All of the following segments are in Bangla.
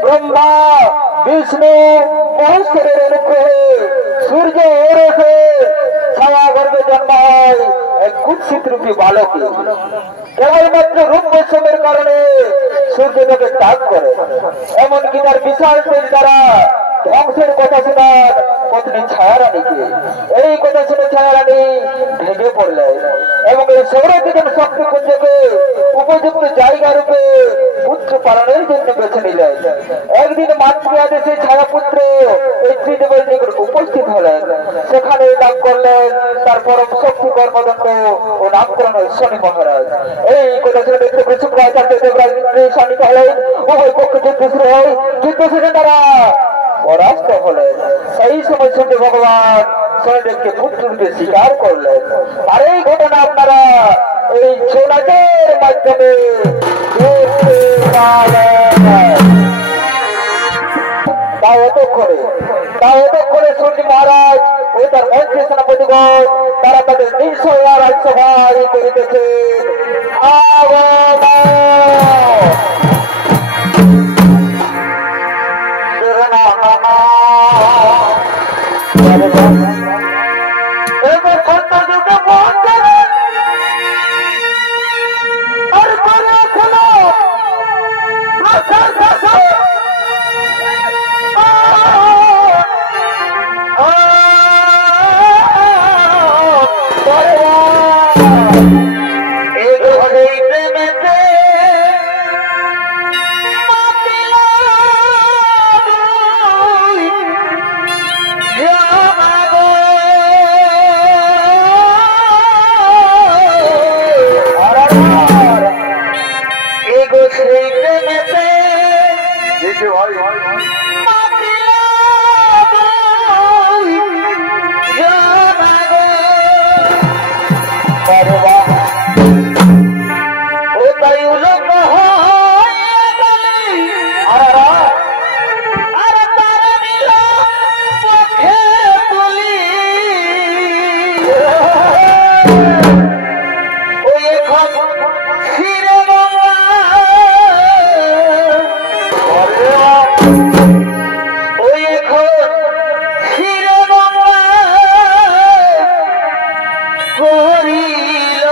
ब्रह्मा विष्णु महेश्वरेर अनुग्रहे सूर्य ओरसे छाया गर्भे जन्माय एक कुत्सित रूपी बालक केवलमात्र रूप बैषम्যের কারণে सूर्य তাকে ত্যাগ করে এমনকি তার বিশাল তেজ দ্বারা ধ্বংসের কথা শোনার পত্নী ছায়ারানীকে এই কথা শুনে ছায়ারানী ভেঙে পড়লেন এবং এই সৌরদিগণ শক্তিপুঞ্জকে উপযুক্ত জায়গা রূপে পুত্র পালনের জন্য বেছে নিলেন। একদিন মাতৃ আদেশে ছায়াপুত্র এই ত্রিদেবের নিকট উপস্থিত হলেন, সেখানে নাম করলেন তার পরম শক্তি কর্মদণ্ড ও নামকরণ শনি মহারাজ। এই কথা শুনে দেখতে শুক্রাচার্য দেবরাজ শানিত হলেন, উভয় পক্ষে যুদ্ধ শুরু হয়। যুদ্ধ শেষে তারা পরাস্ত হলেন। সেই সময় সূর্য ভগবান শনিদেবকে পুত্র রূপে স্বীকার করলেন। আর এই ঘটনা আপনারা এই ছৌ নাচের মাধ্যমে তাহলে সূর্য মহারাজ ও তার মন্ত্রী সেনাপতিগণ তারা তাদের নিঃস্ব রাজসভায় করিতেছে। করিল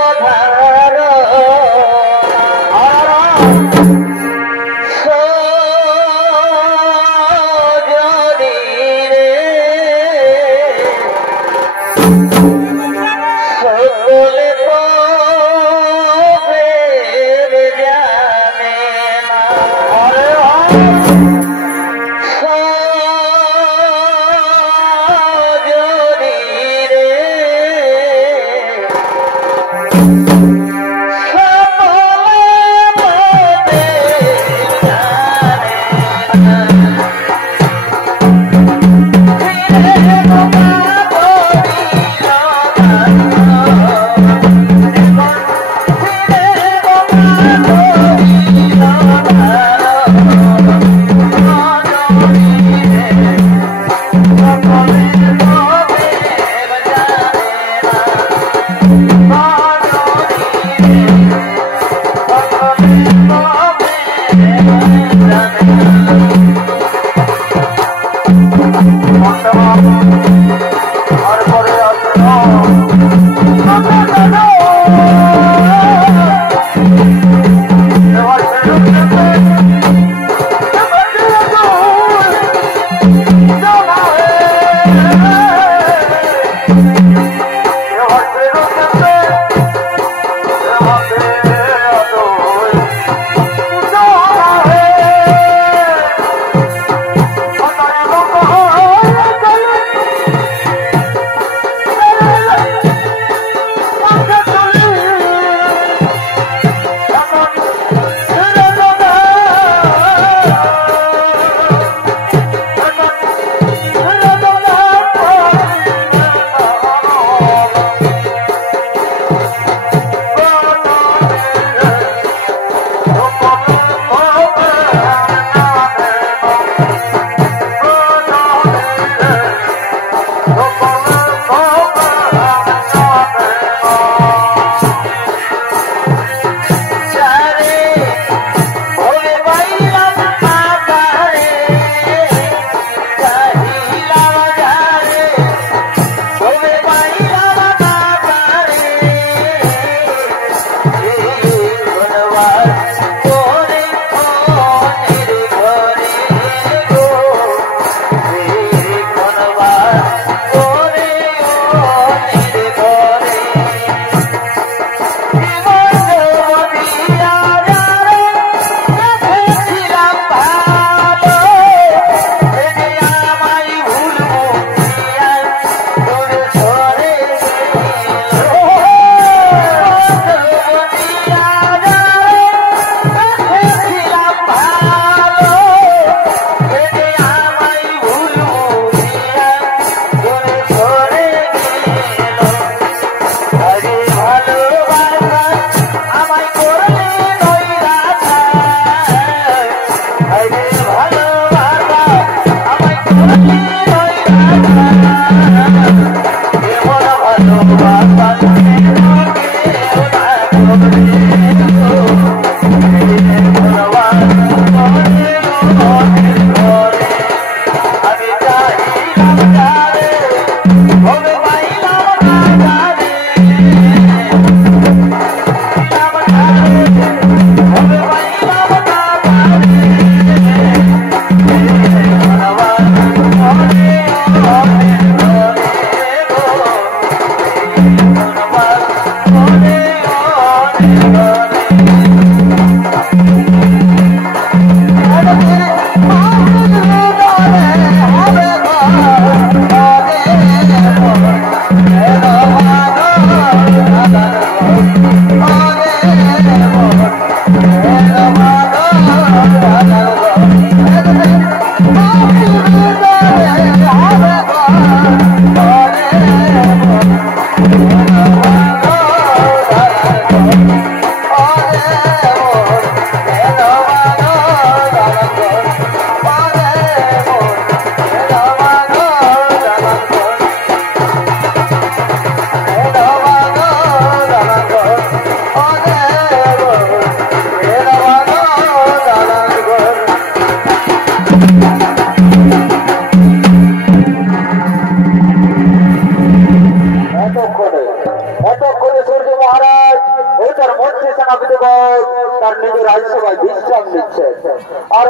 দিচ্ছেন। আর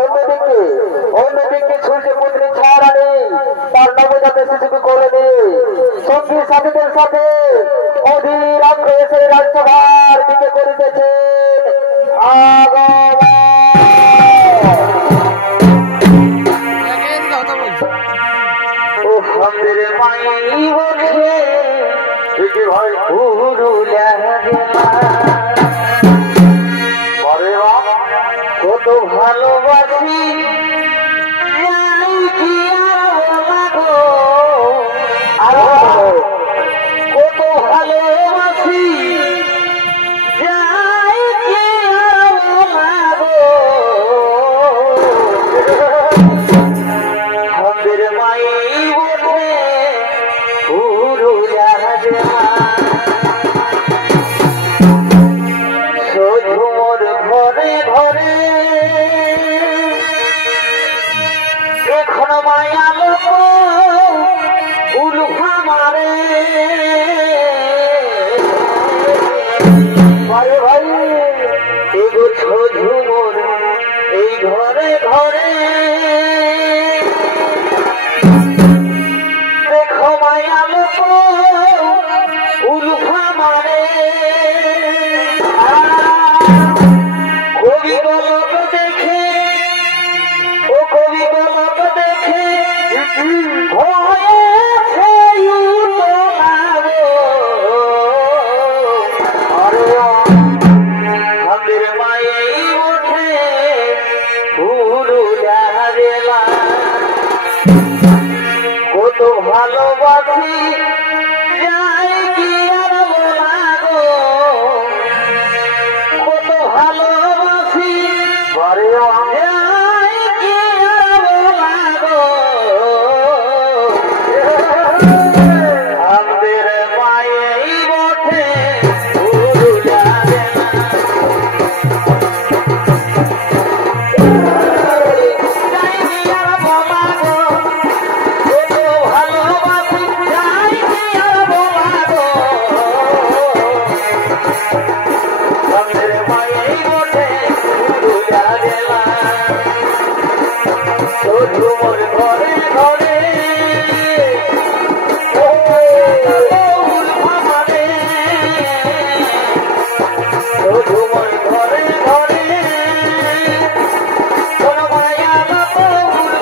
অন্যদিকে সূর্য পুত্রী ছাড়ানি তার নবজাত শিশুকে কোলে নিয়ে সঙ্গী সাথীদের সাথে অধীর আগ্রহে রাজ্যভার দিকে করিতেছেন আগমন। আমাদের মাই বলে ভাই কত ভালোবাসি কত ভালোবাসি যাই কি আমাদের মাই বলে মোর ঘরে ঘরে এখন মায়া লোক উলুফা মারে ভাই ভাই এগো ছোঝু মোর এই ঘরে ঘরে দেখো মায়া লোক উলুফা মারে কবি গলক দেখে ও কবি গলক দেখে আমাদের মায়ে ওঠে কত ভালোবাসি যাই কি আর বলাগো কত ভালোবাসি যাই কি আর বলাগো আমাদের মায়ে ওঠে মোর ঘরে ঘরে মোর ঘরে ঘরে কোন মায়া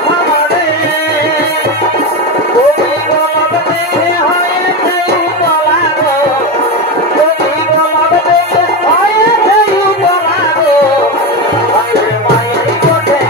ভামরে কবি গলক দেখে হয়েছে উতলাগো কবি গলক দেখে হয়েছে উতলাগো আমাদের মায়ের কোঠে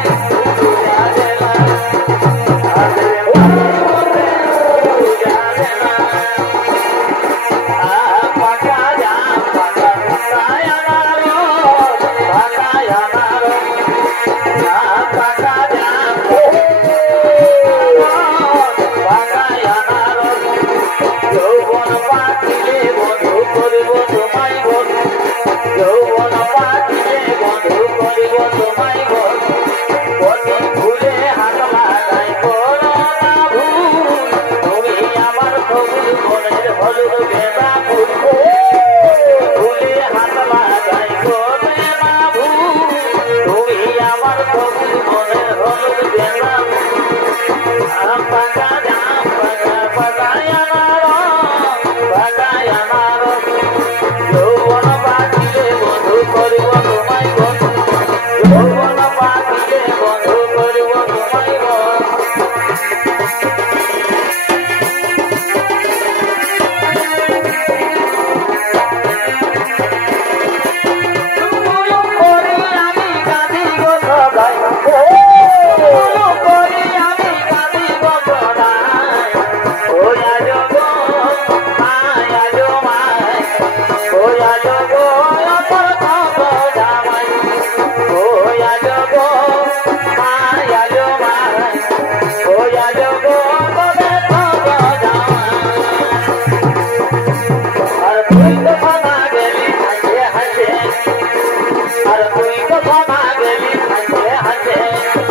Hãy subscribe cho kênh Ghiền Mì Gõ để không bỏ lỡ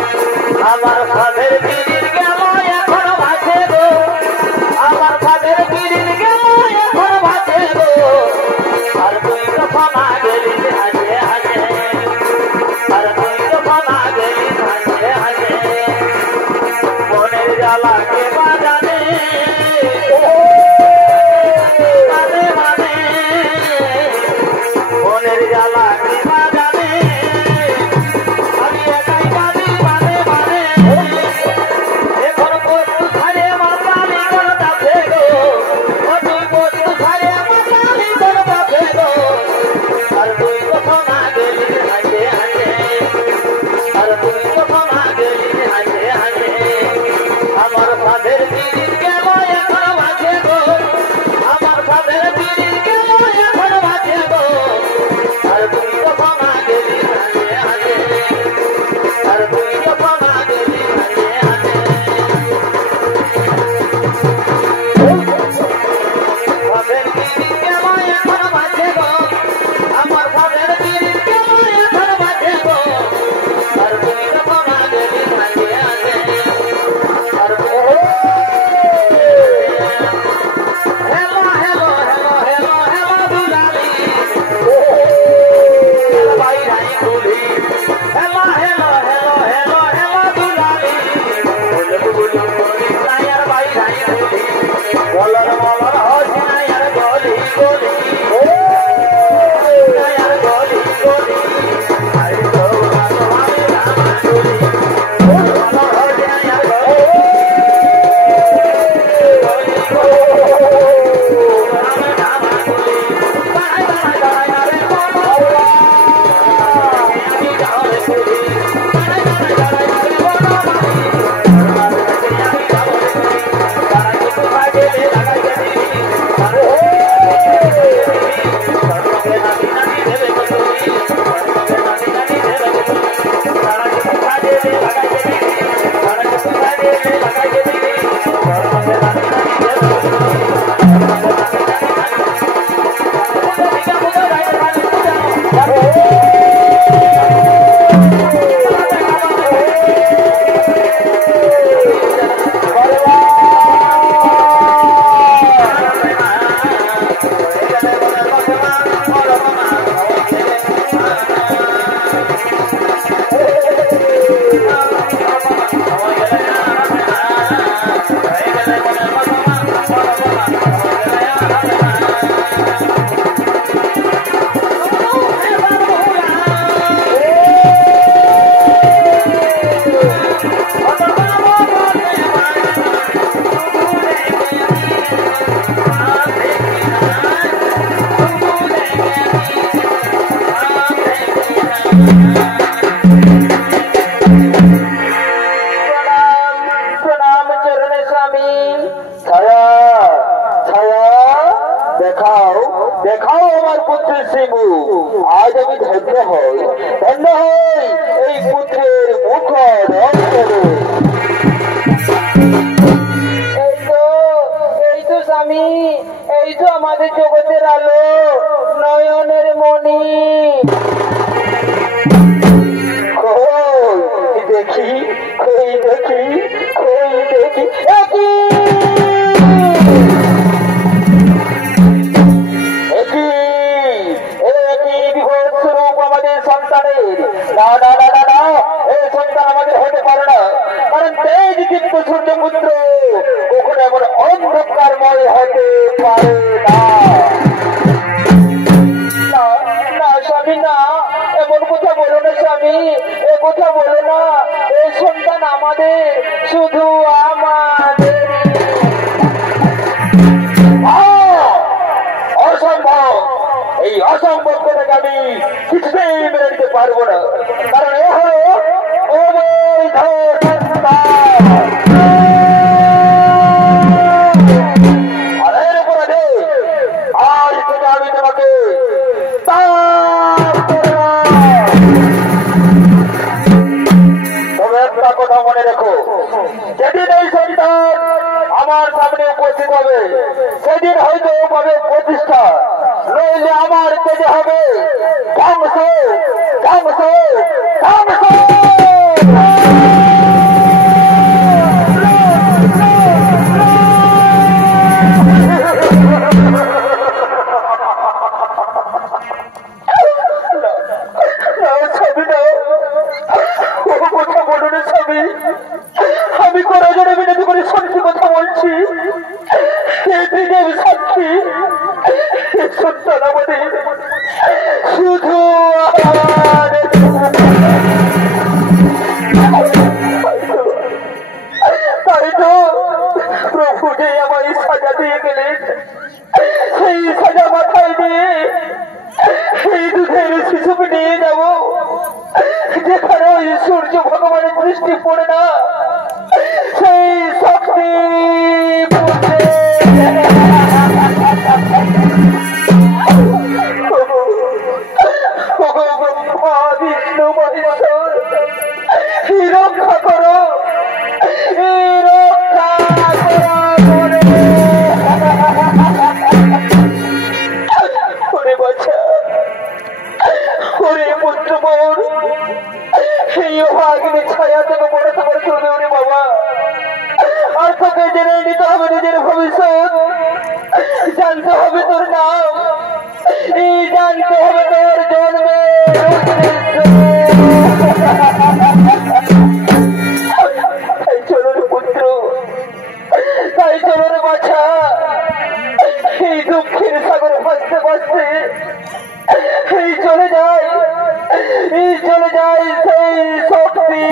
সন্তান আমাদের হতে পারে না, কারণ তেজ কিন্তু সূর্যপুত্র কখনো এমন অন্ধকারময় হতে পারে না। না স্বামী, না, এমন কথা বলো না স্বামী, এ কথা বলো না। এই সন্তান আমাদের, শুধু আমাদের। অসম্ভব, এই অসম্ভব কথাকে আমি কিছুতেই মেনে নিতে পারবো না, কারণ এ হলো অবৈধ সন্তান। আর এর অপরাধে আজ থেকে আমি তোমাকে তবে একটা কথা মনে রেখো, যেদিন এই সন্তান আমার সামনে উপস্থিত হবে সেদিন হয়তো পাবে প্রতিষ্ঠা, নইলে আমার তেজে হবে ধ্বংস, ধ্বংস, ধ্বংস। আমি কোরআনে বিনতি করে সত্যি কথা বলছি, সাক্ষী সন্তান আমাদের, শুধু তাই তো প্রভু যে আমায় সাজা দিয়ে গেলেন, সেই সাজা মাথায় দিয়ে এই দুধের শিশুকে নিয়ে যাব যেখানে ওই সূর্য ভগবানের দৃষ্টি পড়ে না, সেই শক্তি বিষ্ণু মহেশ্বর, রক্ষা করো, রক্ষা করে বাছা। ওরে পুত্র মোর, এই অভাগিনী ছায়া থেকে পড়াতে পারতে হবে ওরে বাবা। আর তোকে জেনে নিতে হবে নিজের ভবিষ্যৎ, জানতে হবে তোর নাম, এই জানতে হবে তোর জন্মের তাই চলো রে পুত্র, তাই চলো রে বাছা, এই দুঃখের সাগরে ভাসতে ভাসতে এই চলে যায়, এই চলে যায় সেই শক্তি।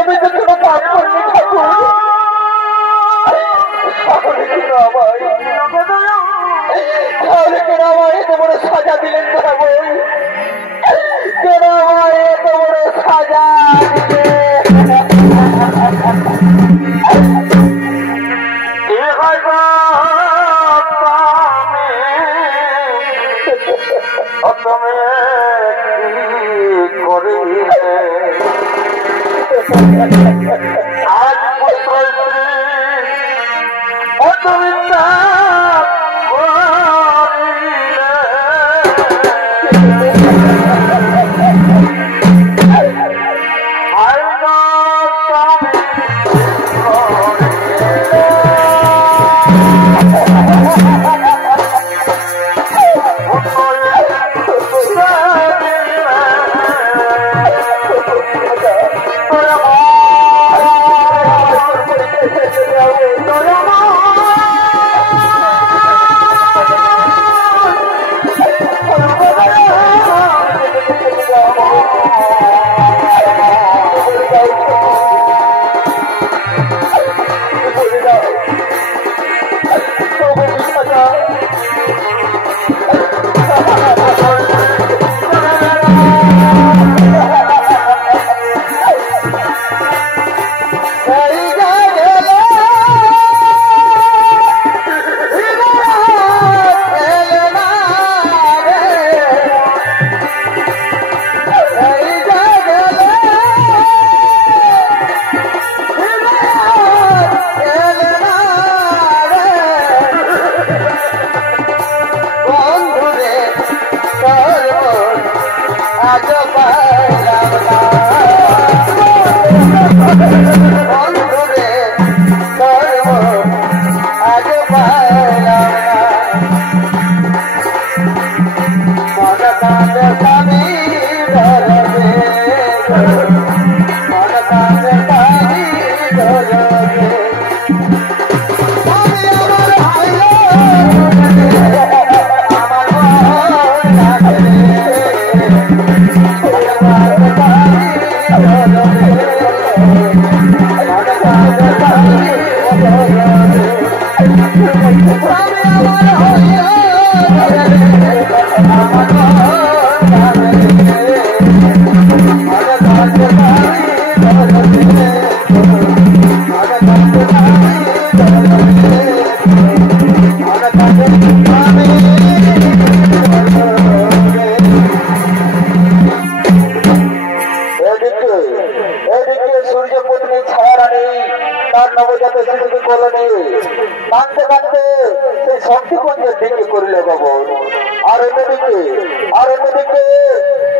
আমি তো কোনো পাপ করিনি ঠাকুর, তাহলে কেন আমায় এত বড় সাজা দিলেন? কেন আমায় এত বড় সাজা আজ পুত্র Oh, my God.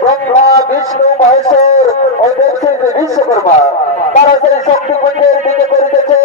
Brahma Vishnu Maheshwar और विश्वकर्मा तारा से शक्ति कुंजेर दिखे करिতেছেন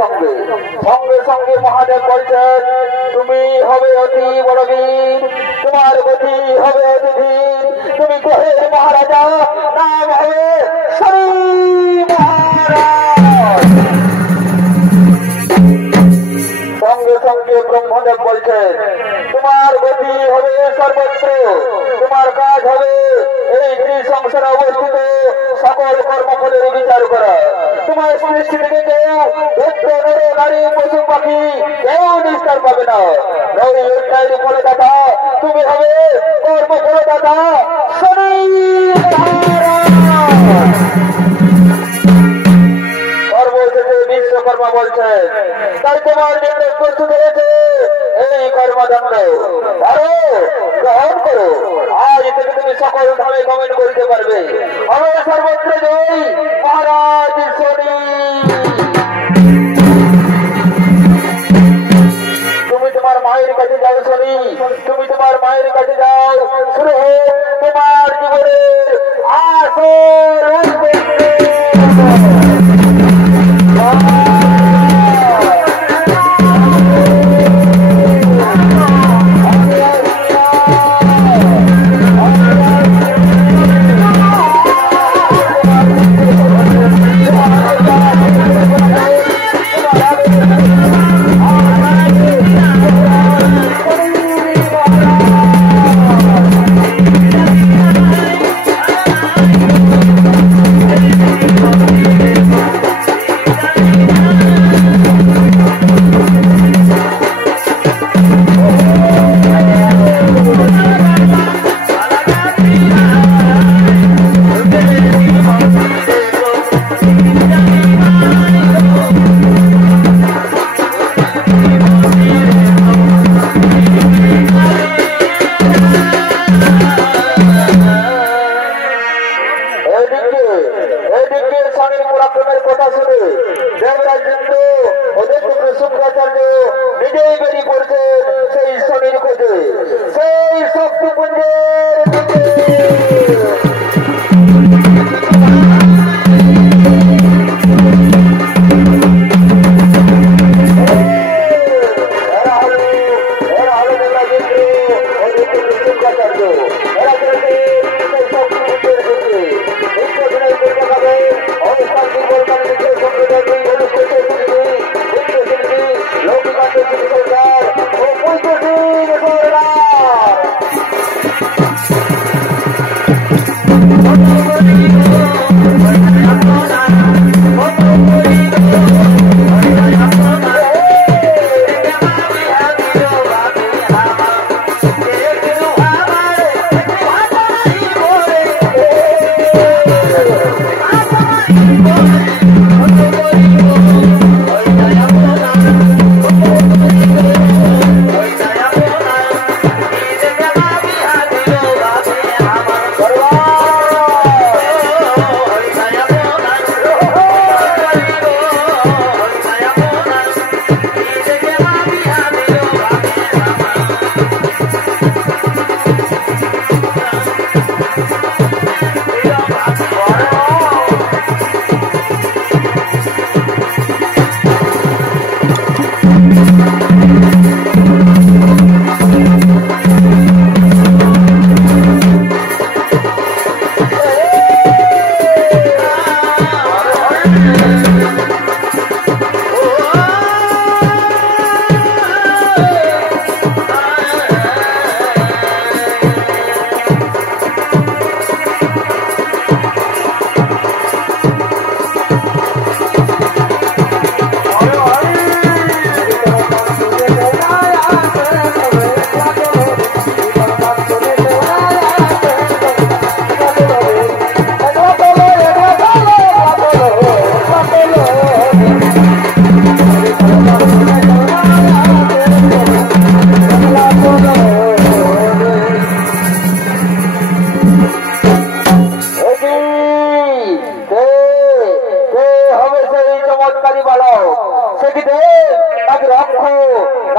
সঙ্গে সঙ্গে সঙ্গে মহাদেব বলছেন তুমি হবে অতি বড় বীর, তোমার গতি হবে অতি ধীর, তুমি গ্রহের মহারাজা, নাম হবে শনি মহারাজ। সঙ্গে সঙ্গে ব্রহ্মদেব বলছেন তোমার গতি হবে সর্বত্র, তোমার কাজ হবে এই সংসারে অবস্থিত সকল কর্মফলের বিচার করা। তোমার সৃষ্টি থেকে কেউ নারী পশু পাখি কেউ নিস্তার পাবে না। ফলে দাদা তুমি হবে কর্মফল দাদা শনি মহারাজ। সর্বশেষে বিশ্বকর্মা বলছেন তাই তোমার জন্য প্রস্তুত হয়েছে এই কর্মদণ্ড, আরো গ্রহণ করো। আজ থেকে তুমি সকল ধামে গমন করিতে পারবে। আমি সর্বত্র জয় মহারাজ শনি। তুমি তোমার মায়ের কাছে যাও শনি, তুমি তোমার মায়ের কাছে যাও। শুরু হোক তোমার জীবনের আসল। নিজেই বেরিয়ে পড়ছেন সেই শনির খোঁজে, সেই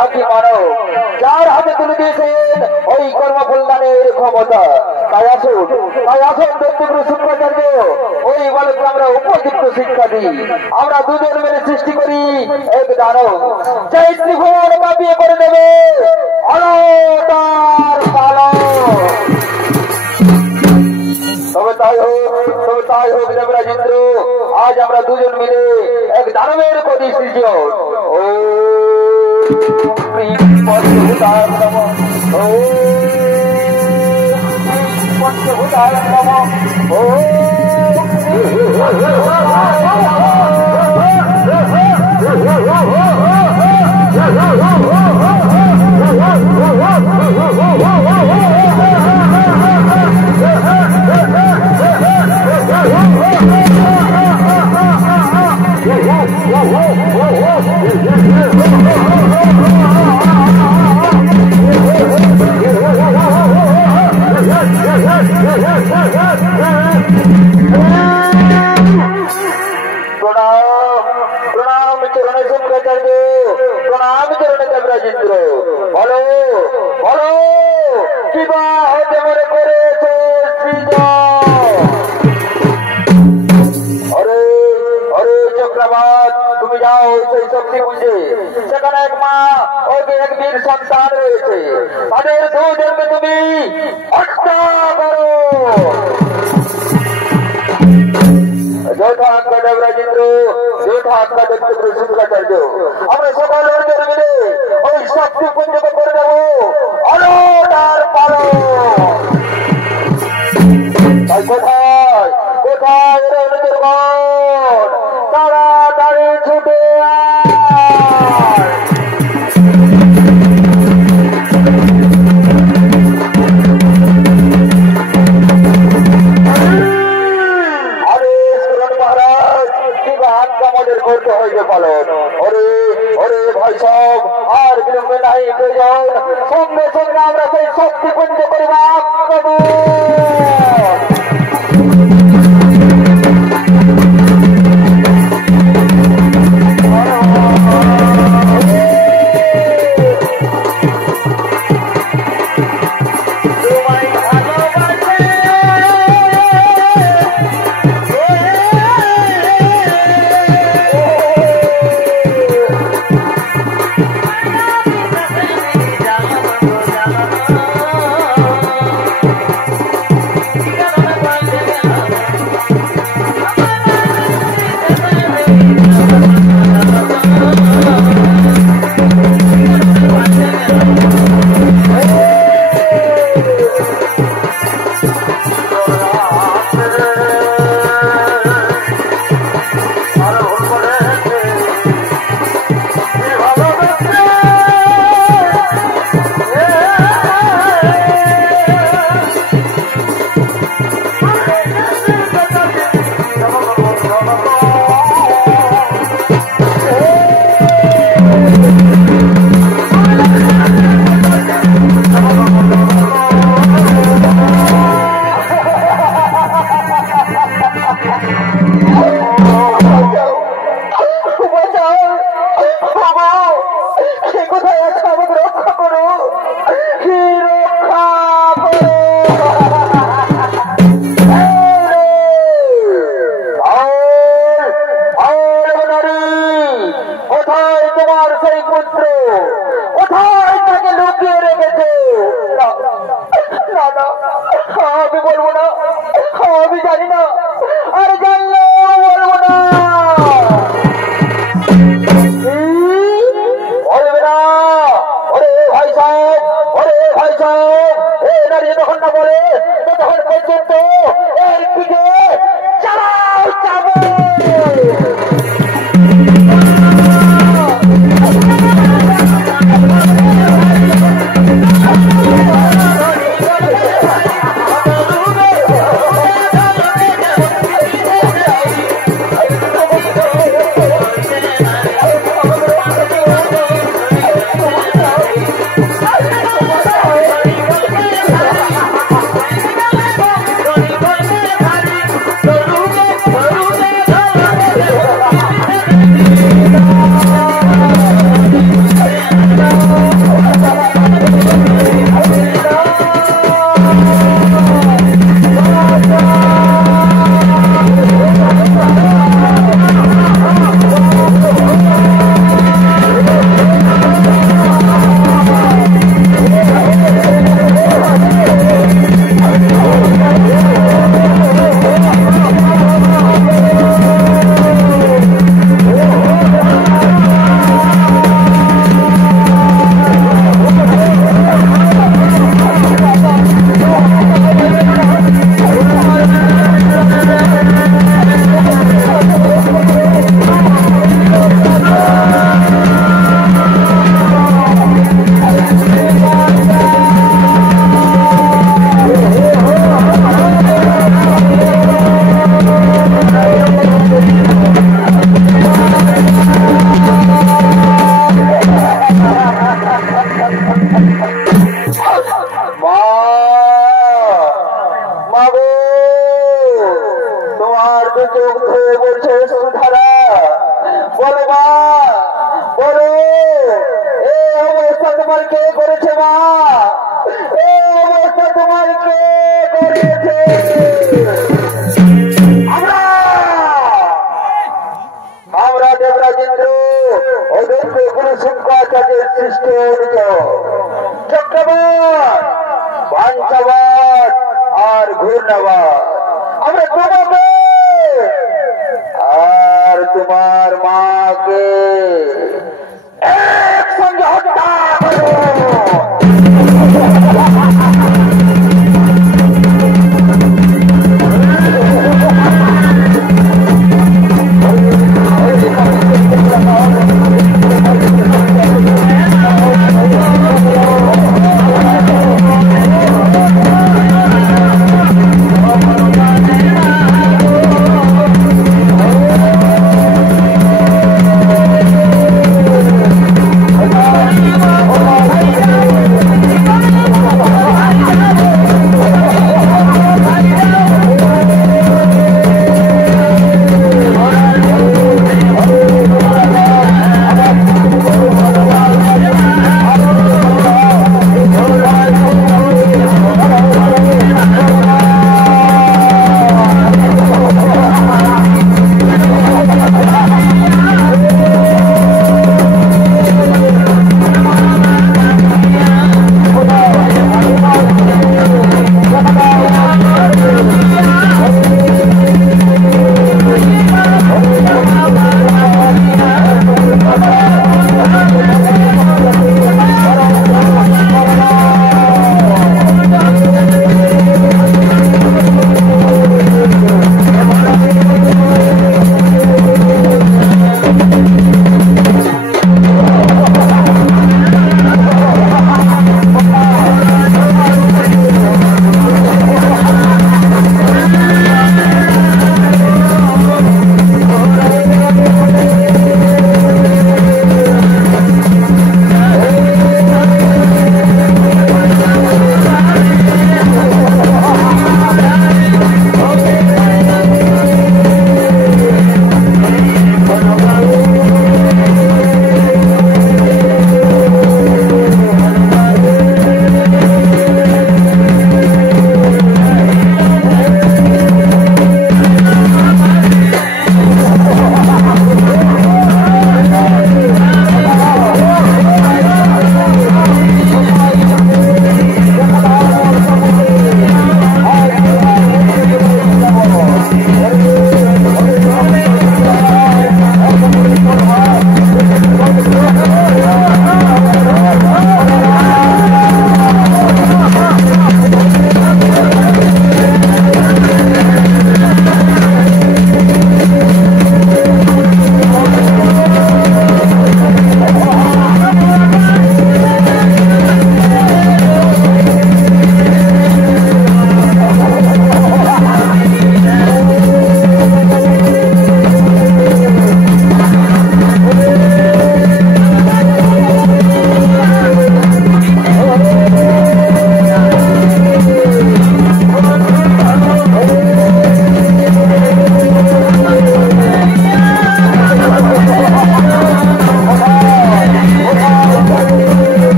খাঁটি মানব যার হাতে তুলে দিয়েছেন ওই কর্মফলদানের ক্ষমতা। তাই আসুন দত্তগুরু শুক্রাচার্য ওই বালককে আমরা উপযুক্ত শিক্ষা দিই। আমরা দুজন মিলে সৃষ্টি করি এক দানব যে ত্রিভুবন মাপিয়ে করে দেবে অলতার পালক। তবে তাই হোক দেবরাজেন্দ্র, আজ আমরা দুজন মিলে এক দানবের প্রতি সৃজন। ও পঞ্চভূতায় নমঃ, ও পঞ্চভূতায় নমঃ, ও প্রণাম চরণে শুক্রাচার্য, প্রণাম চরণে দেবরাজেন্দ্র। বলো বলো কি বা হতে মনে করেছে অরে অরে চক্রবাদ, তুমি যাও সেই শক্তিপুঞ্জে, সেখানে এক মা ওকে এক বীর সন্তান রয়েছে, তাদের দুজনকে তুমি হত্যা করো। যথাজ্ঞা দেবরাজেন্দ্র, যথাজ্ঞা দত্তগুরু শুক্রাচার্য, আমরা সকল অর্জন মিলে ওই শক্তিপুঞ্জকে করে দেবো অলতার পালক। তাই কোথায় কোথায় এর অনুচরগণ, তাড়াতাড়ি ছুটে আয়। করতে হইবে পালন। ওরে ওরে ভাই সব আর বিলম্বে নাই প্রয়োজন, সঙ্গে সঙ্গে আমরা সেই শক্তিপুঞ্জ করিবা প্রভু। ওদেরকে গুরু শঙ্করাচার্যের সৃষ্টি অনুযায়ী চক্রবাদ, পাঞ্চবাদ আর ঘূর্ণাবাদ আমরা তোমাকে আর তোমার মাকে একসঙ্গে হত্যা করো।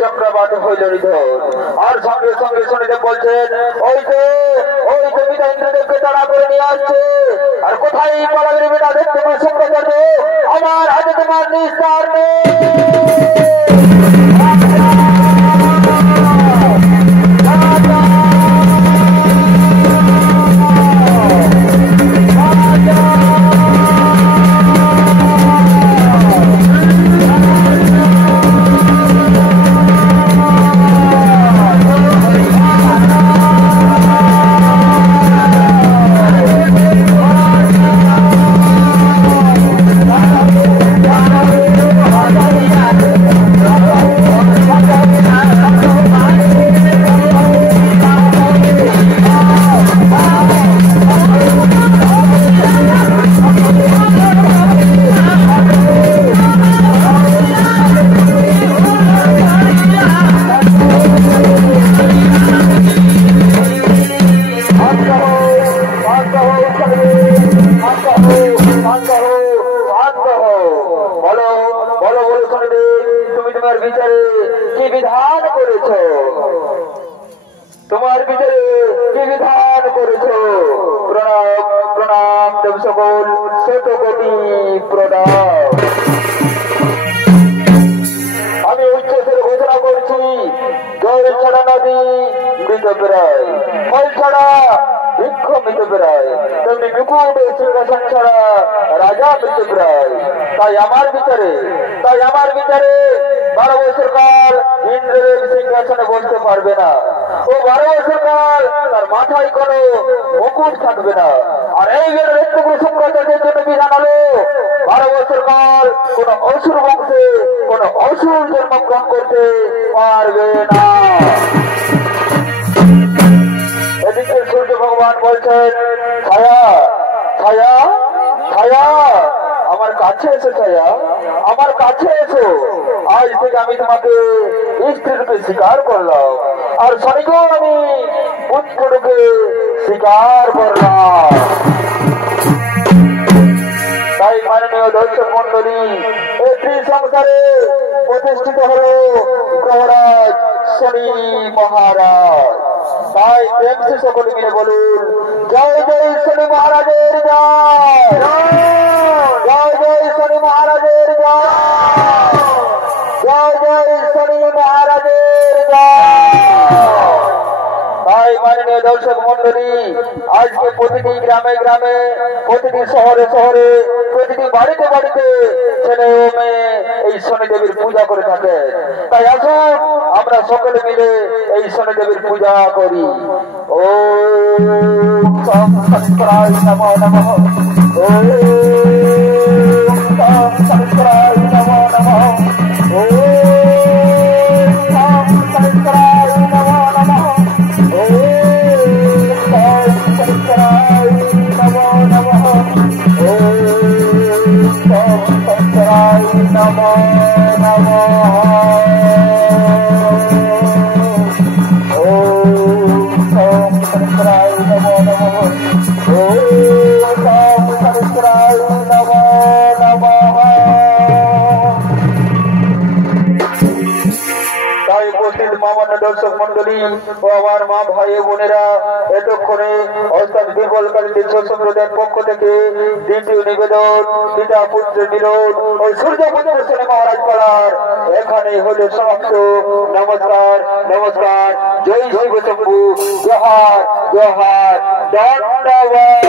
চক্রবাদ হইল নিধন। আর সঙ্গে সঙ্গে শুনিতে বলছেন ওই যে বিদা ইন্দ্রদেবকে তাড়া করে নিয়ে আসছে। আর কোথায় পালাবের বেটা দেখতে পাবে শঙ্করাচার্য, আমার হাতে তোমার নিস্তার নেই। বলো বলো বলো শনিদেব, তুমি তোমার বিচারে কি বিধান করেছ? তোমার বিচারে কি বিধান করেছ? প্রণাম প্রণাম দেব সকল শত কোটি প্রণাম। আমি উচ্চস্বরে ঘোষণা করছি, জল ছাড়া নদী মৃতপ্রায়, ফল ছাড়া বৃক্ষ মৃতপ্রায়, তেমনি মুকুট সিংহাসন ছাড়া রাজা মৃতপ্রায়। তাই আমার বিচারে 12 বছর কাল ইন্দ্রের সিংহাসনে বসতে পারবে না। ও 12 বছর কাল তার মাথায় কোনো মুকুট থাকবে না। আর এই সংক্রান্তের জন্য বিধান হলো 12 বছর কাল কোন অসুর বংশে কোন অসুর জন্মগ্রহণ করতে পারবে না। এদিকে সূর্য ভগবান বলছেন, ছায়া ছায়া ছায়া আমার কাছে এসো, ছায়া আমার কাছে এসো। আজ থেকে আমি তোমাকে স্ত্রী রূপে স্বীকার করলাম, আর শনিকেও আমি পুত্র রূপে স্বীকার করলাম। তাই মাননীয় দর্শক মন্ডলী, এই সংসারে প্রতিষ্ঠিত হল গ্রহরাজ শনি মহারাজ। তাই প্রেম সে সকলে মিলে বলুন, জয় জয় শনি মহারাজের জয়, জয় জয় শনি মহারাজের জয়, জয় জয় শনি মহারাজের জয়। তাই মাননীয় দর্শক মন্ডলী, আজকে প্রতিটি গ্রামে গ্রামে, প্রতিটি শহরে শহরে, প্রতিটি বাড়িতে বাড়িতে ছেলে ও মেয়ে এই শনিদেবীর পূজা করে থাকে। তাই আসুন আমরা সকলে মিলে এই শনিদেবীর পূজা করি। ওম শঙ্করায় নমো নমঃ, ওম শঙ্করায় নমো নমঃ, ওম শঙ্করায় নমো নমঃ, ওম শঙ্করায় নমো নমঃ, ওম শঙ্করায় নমো নমঃ, ওম শঙ্করায় নমো নমঃ, ওম শঙ্করায় নমো নমঃ। তাই উপস্থিত মামান্য দর্শক মন্ডলী ও আমার মা ভাই বোনেরা, এতক্ষণে অর্থাৎ বিবলকালী তীর্থ সম্প্রদায়ের পক্ষ থেকে দ্বিতীয় নিবেদন পিতা পুত্রের মিলন ও সূর্যপুত্র শনি মহারাজ পাড়ার এখানে হলো সমাপ্ত। নমস্কার নমস্কার, জয় শিব শম্ভু, জোহার জোহার, দণ্ডবাদ।